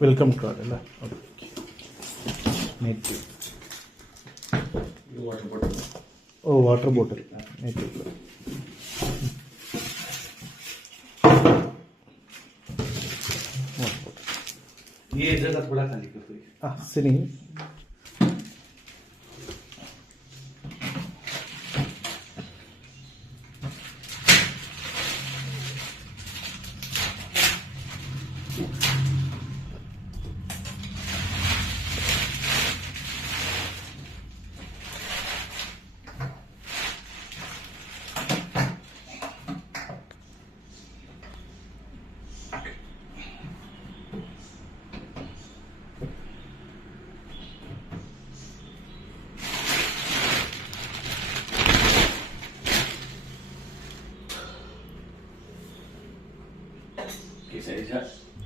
Welcome card അല്ലേ? Okay. Native. ഓ, water bottle native. ये जगह थोड़ा खाली कर दो। सिनी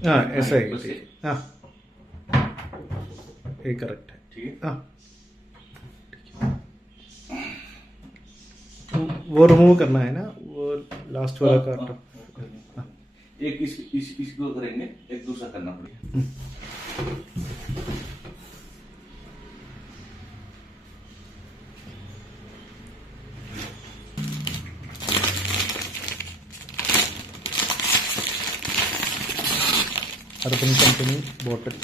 हाँ ऐसा ही। हाँ ये करेक्ट है। ठीक है। हाँ वो रिमूव करना है ना, वो लास्ट वाला कार्ड। एक इसको करेंगे, एक दूसरा करना पड़ेगा। Urban company bottle.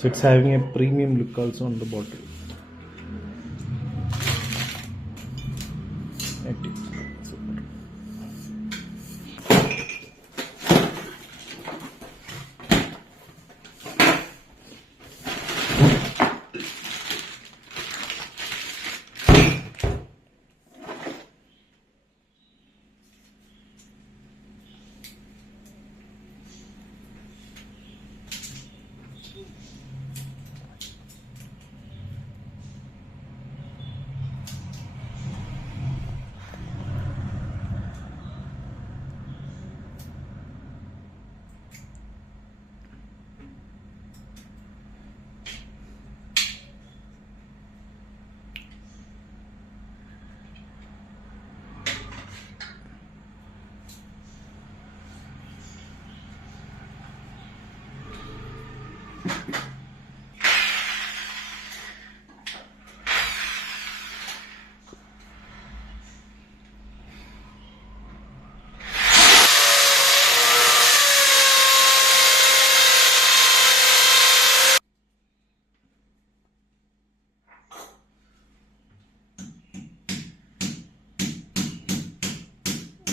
So it's having a premium look also on the bottle. Super.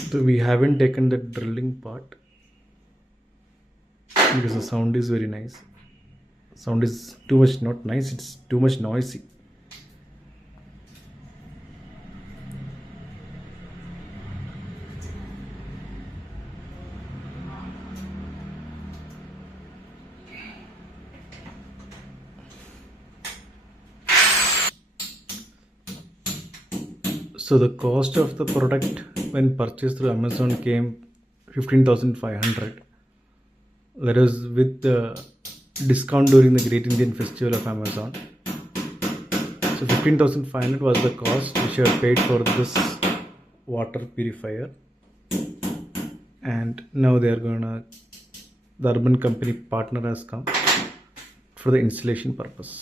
So we haven't taken the drilling part because the sound is very nice. Sound is too much not nice, it's too much noisy. So the cost of the product when purchased through Amazon came 15,500. That is with the discount during the Great Indian Festival of Amazon. So 15,500 was the cost which I paid for this water purifier. And now they are the Urban Company partner has come for the installation purpose.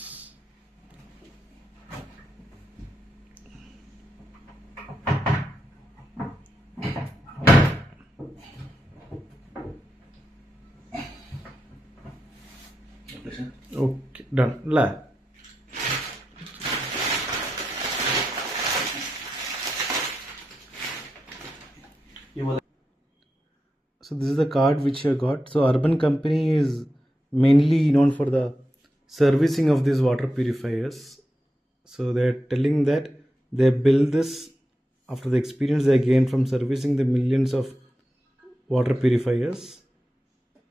Okay, done. So this is the card which you got. So Urban Company is mainly known for the servicing of these water purifiers. So they're telling that they build this after the experience they gained from servicing the millions of water purifiers,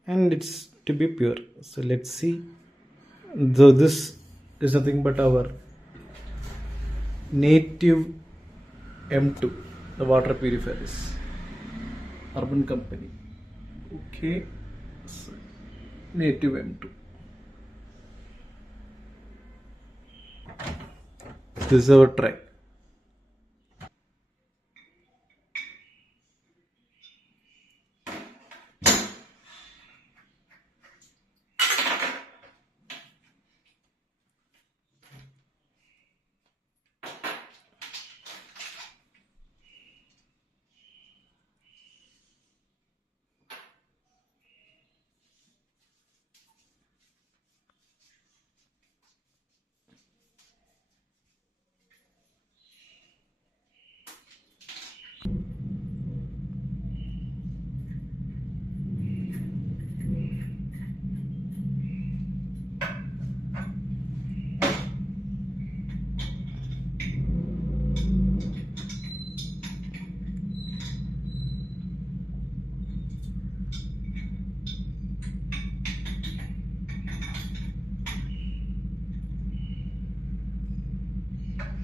and it's to be pure. So let's see. So this is nothing but our native M2, the water purifiers, Urban Company. Okay, so native M2. This is our tray.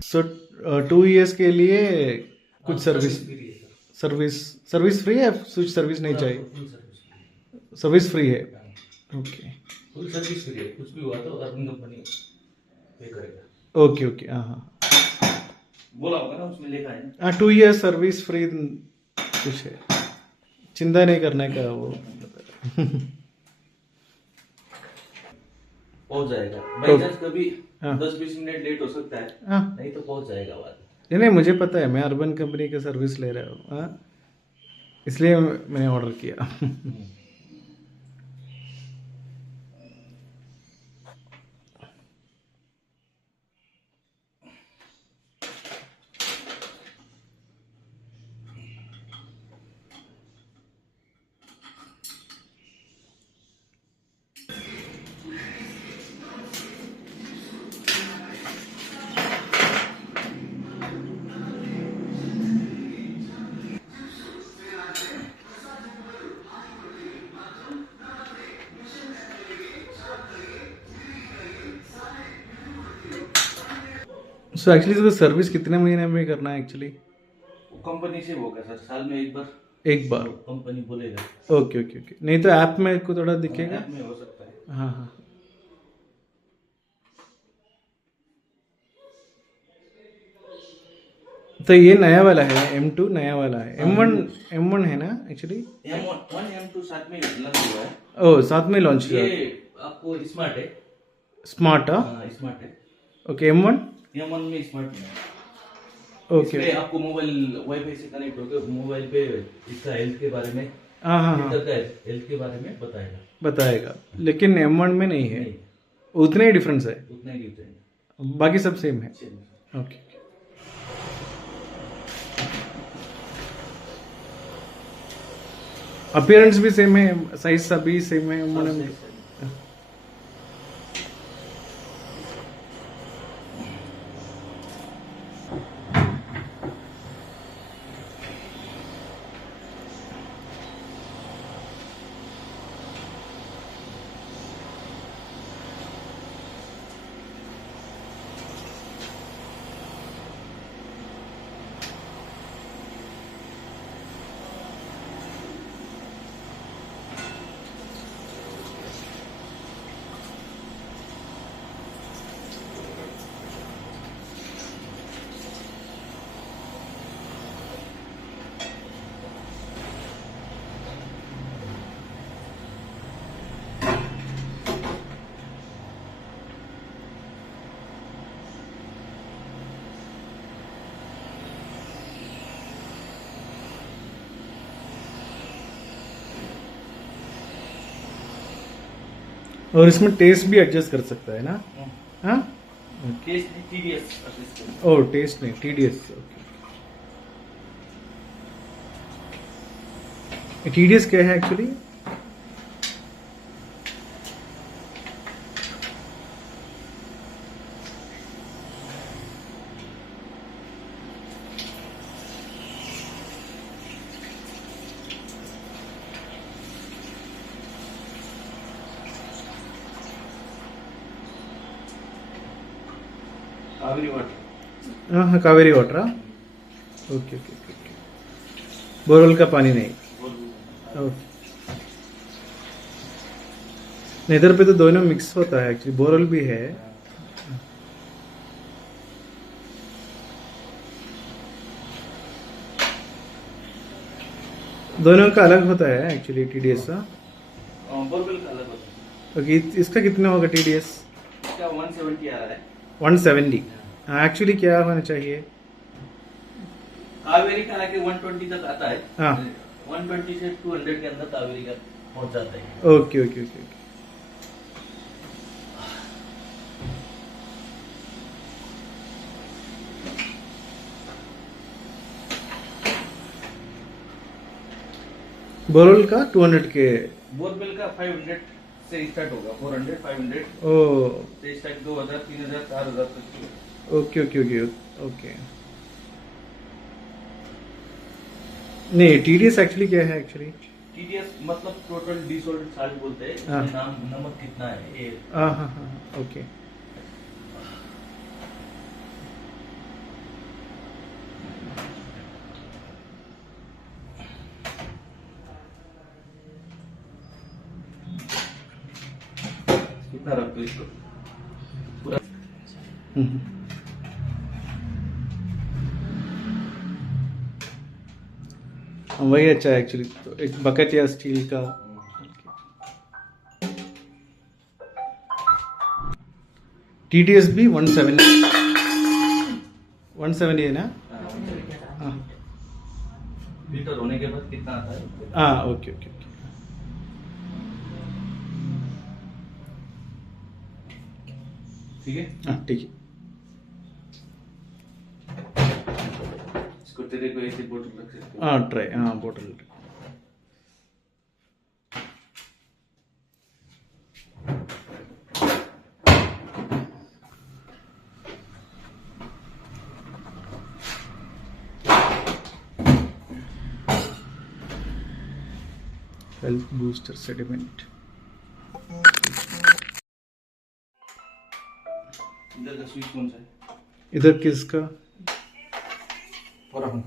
सो 2 years के लिए कुछ service free है sir, service service free है, कुछ सर्विस नहीं चाहिए? Full service, service free है, okay full service free है। कुछ भी हुआ तो अर्बन कंपनी पे करेगा। Okay okay. हाँ हाँ बोला होगा ना उसमें लिखा है ना। हाँ, 2 years सर्विस फ्री कुछ है, चिंता नहीं करने का वो। पहुंच जाएगा बाई चांस कभी हाँ। 10-20 मिनट लेट हो सकता है, हाँ नहीं तो पहुंच जाएगा बाद में। नहीं नहीं, मुझे पता है, मैं अर्बन कंपनी का सर्विस ले रहा हूँ। हाँ, इसलिए मैंने ऑर्डर किया। सो एक्चुअली इसको सर्विस कितने महीने में करना है एक्चुअली? वो कंपनी से होगा सर, साल में एक बार एक बार? कंपनी बोलेगा। ओके ओके ओके, नहीं तो ऐप में को थोड़ा दिखेगा? ऐप में हो सकता है। हाँ हाँ। तो ये नया वाला है, M2 नया वाला है, M1 है ना एक्चुअली? M1 M2 साथ में लगा हुआ है। ओह, साथ में लॉन्च किया? ये आपको स्मार्ट है। स्मार्ट? हाँ हाँ स्मार्ट है। ओके, M1 M1 में स्मार्ट नहीं है। ओके। इसमें आपको मोबाइल वाईफाई से कनेक्ट होकर मोबाइल पे इसका हेल्थ के बारे में, हाँ हाँ हाँ हेल्थ के बारे में बताएगा। बताएगा, लेकिन M1 में नहीं है। नहीं, उतने ही डिफरेंस है, उतना ही डिफरेंट बाकी सब सेम है? है। ओके। अपीयरेंस भी सेम है, साइज सभी सेम है M1 M2? और इसमें टेस्ट भी एडजस्ट कर सकता है ना? हाँ, केस नहीं, TDS असिस्टेंट। ओह टेस्ट नहीं, TDS। ओके, TDS क्या है एक्चुअली? कावेरी वाटर। हाँ हाँ, Kaveri water. Okay okay okay okay, borewell का पानी नहीं? ओके, इधर पे तो दोनों मिक्स होता है एक्चुअली, बोरवेल भी है। दोनों का अलग होता है एक्चुअली TDS का? बोरवेल का अलग होता है। ओके, इसका कितना होगा TDS? इसका 170 आ रहा है। 170? हाँ, एक्चुअली क्या होना चाहिए? कावेरी का आके 120 तक आता है। हाँ। 120 से 200 के अंदर कावेरी का पहुंच जाता है। Okay okay okay okay. Borewell का 200 के? बोरवेल का 500 से स्टार्ट होगा, 400 500 ओ से स्टार्ट, 2000 3000 4000 तक की होगा। Okay okay okay okay. नहीं, TDS एक्चुअली क्या है एक्चुअली? TDS मतलब टोटल डिसॉल्ट साल्ट बोलते हैं। हाँ। इसमें नाम नमक कितना है ये। हाँ हाँ हाँ, ओके। इतना रख दो इसको पूरा। वही अच्छा है एक्चुअली, तो एक बकेट या स्टील का। TDS भी 170 है ना? हाँ लीटर होने के बाद कितना आता है? हाँ, ओके ओके ओके। ठीक है, हाँ ठीक है। इसको तेरे को ऐसे बोतल रख सकते हो। हाँ ट्राई, हाँ बोतल। Health booster sediment. इधर का स्विच कौन सा है? इधर किसका? और हम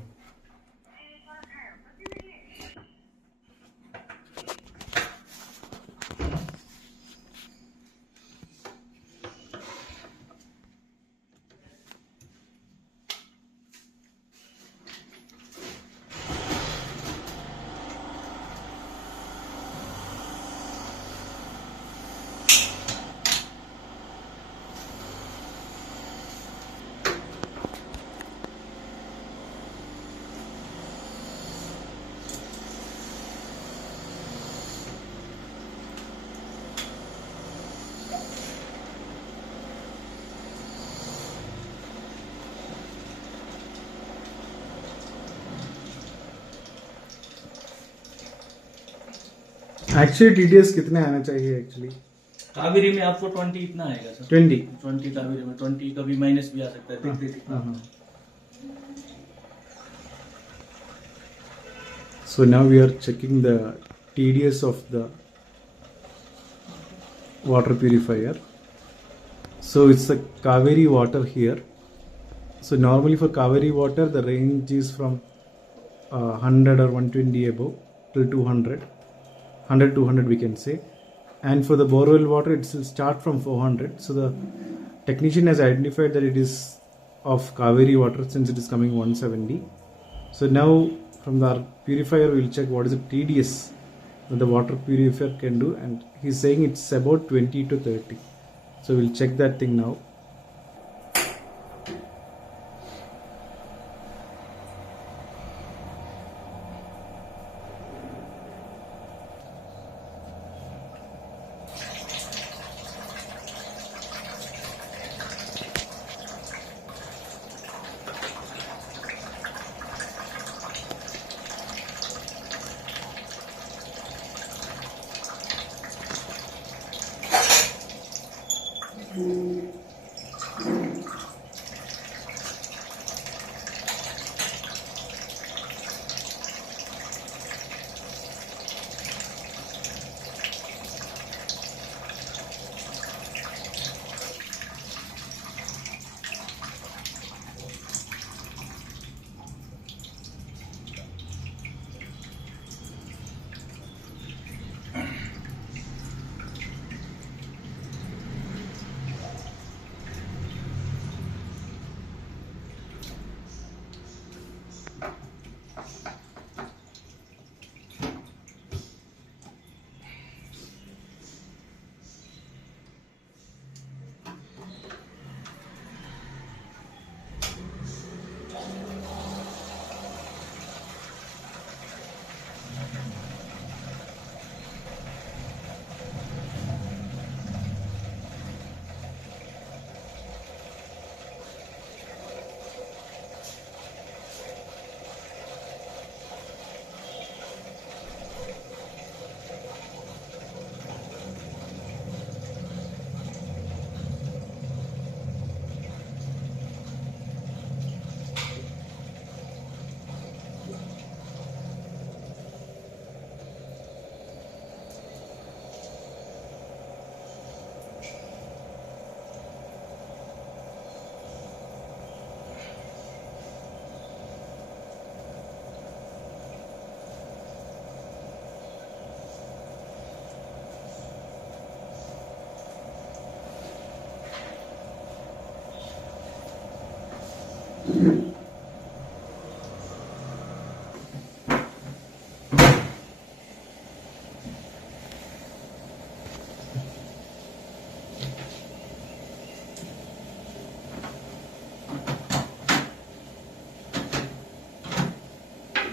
एक्चुअली TDS कितने आना चाहिए एक्चुअली? कावेरी में आपको 20 इतना आएगा सर। 20। 20 कावेरी में 20, कभी माइनस भी आ सकता है, देखते देखते। So now we are checking the TDS of the water purifier. So it's the Kaveri water here. So normally for Kaveri water the range is from 100 or 120 above till 200. 100 200 we can say, and for the borewell water it will start from 400. So the technician has identified that it is of Kaveri water since it is coming 170. So now from the purifier we will check what is the TDS that the water purifier can do, and he's saying it's about 20 to 30. So we'll check that thing now.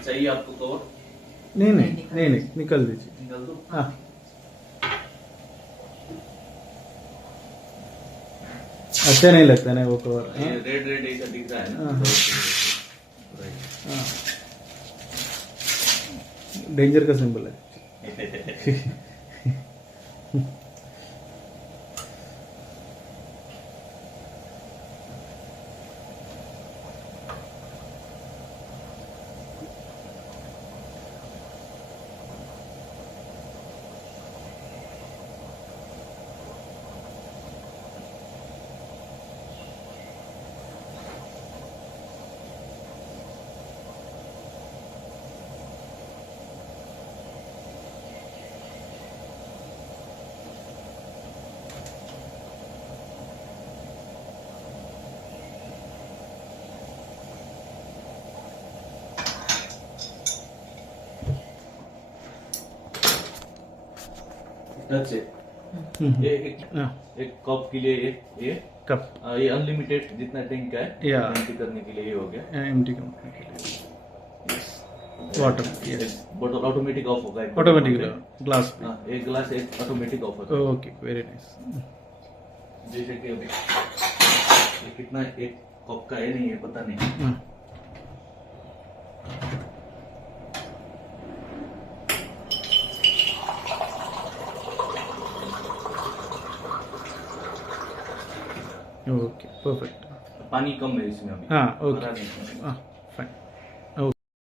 चाहिए आपको कवर? नहीं निकल दीजिए। निकाल दो। हाँ अच्छा नहीं लगता ना वो कवर। ये रेड रेड ऐसा दिख रहा है ना, हाँ। तो राइट। हाँ डेंजर का सिंबल है। टच है। हम्म। ये एक हाँ एक कप के लिए ये कप ये अनलिमिटेड जितना टैंक का है या एम्प्टी करने के लिए ये हो गया। एमटी कंपनी के लिए water yes bottle automatic of होगा। ऑटोमेटिक ग्लास हाँ, एक ग्लास एक ऑटोमेटिक ऑफ होता है। Okay very nice. जैसे कि अभी ये कितना एक कप का है नहीं है पता नहीं। Okay perfect. पानी कम है इसमें अभी। हाँ भरा ओके नहीं है। हाँ